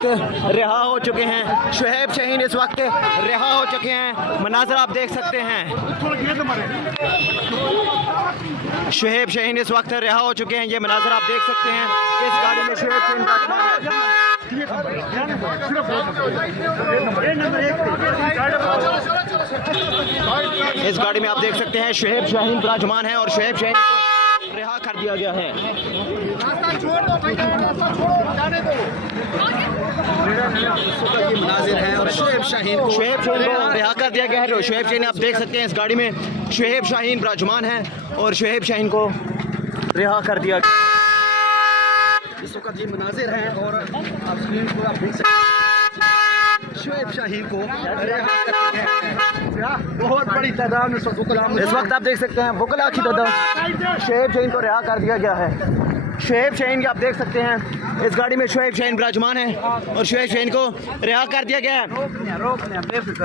रिहा हो चुके हैं। शुएब शाहीन इस वक्त रिहा हो चुके हैं। मनाजर आप देख सकते हैं। शुएब शाहीन इस वक्त रिहा हो चुके हैं। ये मनाजर आप देख सकते हैं। इस गाड़ी में शुएब शाहीन इस गाड़ी में आप देख सकते हैं शुएब शाहीन विराजमान है और शुएब शाहीन रिहा कर दिया गया है। मुनाजिर है और शुएब शाहीन को रिहा कर दिया गया है। शुएब शाहीन आप देख सकते हैं इस गाड़ी में शुएब शाहीन विराजमान है और शुएब शाहीन को रिहा कर दिया गया। इस वक्त ये मुनाजिर है और आप स्क्रीन को आप देख सकते हैं शुएब शाहीन को रिहा कर दिया गया। बहुत बड़ी तादाद में इस वक्त आप देख सकते हैं वकला की तादाद शुएब शाहीन को रिहा कर दिया गया है। शुएब शाहीन की आप देख सकते हैं इस गाड़ी में शुएब शाहीन विराजमान है और शुएब शाहीन को रिहा कर दिया गया है।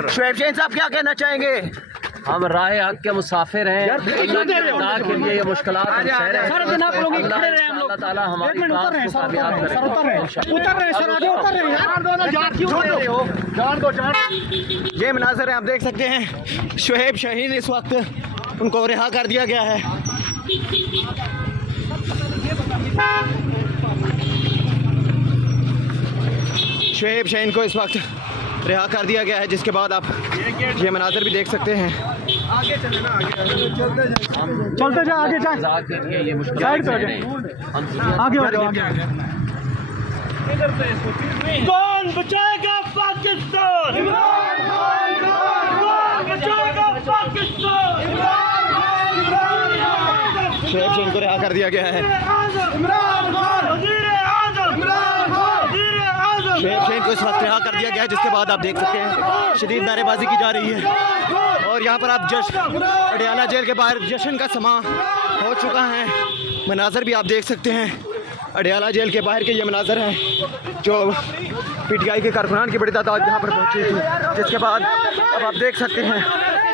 शुएब शाहीन साहब क्या कहना चाहेंगे? हम राह हक के मुसाफिर हैं। अल्लाह के लिए ये मुश्किलात अल्लाह ताला हमारी कामयाब करे। ये मनाज़र है आप देख सकते हैं। शुएब शाहीन इस वक्त उनको रिहा कर दिया गया है। शुएब शाहीन को इस वक्त रिहा कर दिया गया है, जिसके बाद आप ये मनाज़र भी देख सकते हैं। आगे चले ना, आगे चलते जाए आगे जाए ये मुश्किलात आगे कौन बचाएगा पाकिस्तान? कौन बचाएगा पाकिस्तान? शुएब शाहीन को रिहा कर दिया गया है। शुएब शाहीन को इस वक्त रिहा कर दिया गया है, जिसके बाद आप देख सकते हैं शदीद नारेबाजी की जा रही है और यहाँ पर आप अडियाला जेल के बाहर जश्न का समा हो चुका है। मनाजर भी आप देख सकते हैं। अडियाला जेल के बाहर के ये मनाजर हैं जो पीटीआई के कारकुनान की बड़ी तादाद यहाँ पर पहुँची थी, जिसके बाद अब आप देख सकते हैं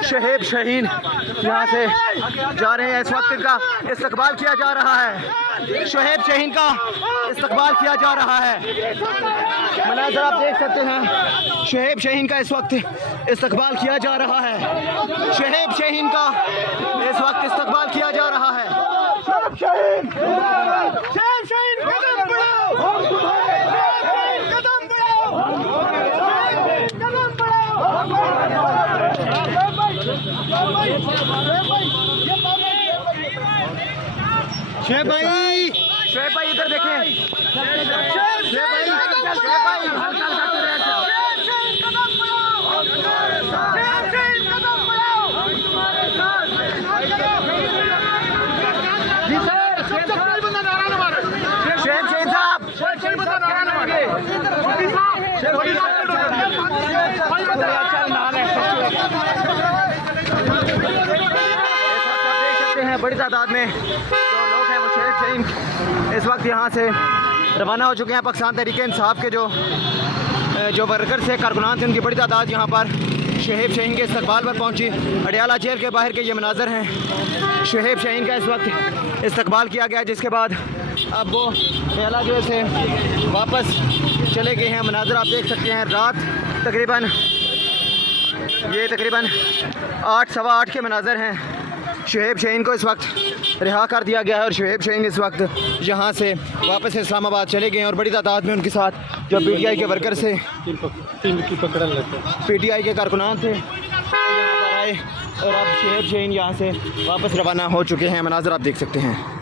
शुएब शाहीन यहाँ से जा रहे हैं। इस वक्त इनका इस्तकबाल किया जा रहा है। शुएब शाहीन का इस्तकबाल किया जा रहा है। मनाज़र आप देख सकते हैं शुएब शाहीन का इस वक्त इस्तकबाल किया जा रहा है। शुएब शाहीन का इस वक्त इस्तकबाल किया जा रहा है। शुएब भाई इधर देखें। शुएब भाई बड़ी तादाद में जो लोग हैं वो शुएब शाहीन इस वक्त यहाँ से रवाना हो चुके हैं। पाकिस्तान तहरीक इंसाफ के जो वर्कर्स थे, कारकुनान थे, उनकी बड़ी तादाद यहाँ पर शुएब शाहीन के इस्तकबाल पर पहुँची। अडियाला जेल के बाहर के ये मनाजर हैं। शुएब शाहीन का इस वक्त इस्तकबाल किया गया, जिसके बाद अब वो अडियाला जेल से वापस चले गए हैं। मनाजर आप देख सकते हैं। रात तकरीबन 8 सवा 8 के मनाजर हैं। शुएब शाहीन को इस वक्त रिहा कर दिया गया है और शुएब शाहीन इस वक्त यहाँ से वापस इस्लामाबाद चले गए हैं और बड़ी तादाद में उनके साथ जो पीटीआई के वर्कर थे, पीटीआई के कारकुनान थे, यहाँ पर आए और अब शुएब शाहीन यहाँ से वापस रवाना हो चुके हैं। मनाजर आप देख सकते हैं।